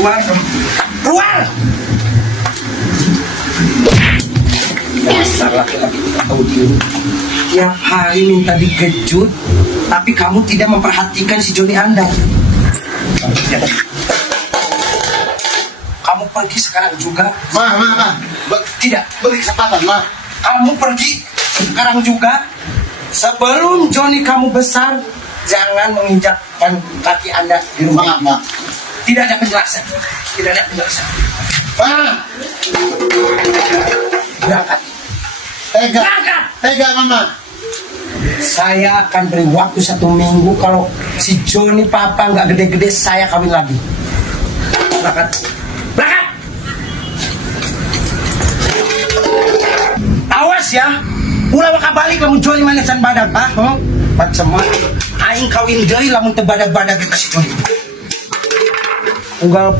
Keluar kamu. Keluar. Dasar laki-laki tidak tahu diri. Tiap hari minta dikejut, tapi kamu tidak memperhatikan si Joni Anda. Kamu pergi sekarang juga. Ma. Tidak. Beri kesempatan, Ma. Kamu pergi sekarang juga. Sebelum Joni kamu besar, jangan menginjakkan kaki Anda di rumah. Ma. Tidak ada penjelasan. Tidak ada penjelasan. Ma. Berangkat. Tega. Berangkat. Tega, Mama. Saya akan beri waktu 1 minggu. Kalau si Joni papa nggak gede-gede, saya kawin lagi. Berangkat. Berangkat. Awas ya. Ulah maka balik lamun Joni manesan badak, ah? Macam mana? Aing kawin deui lamun teu badak-badak kita si Joni. Unggal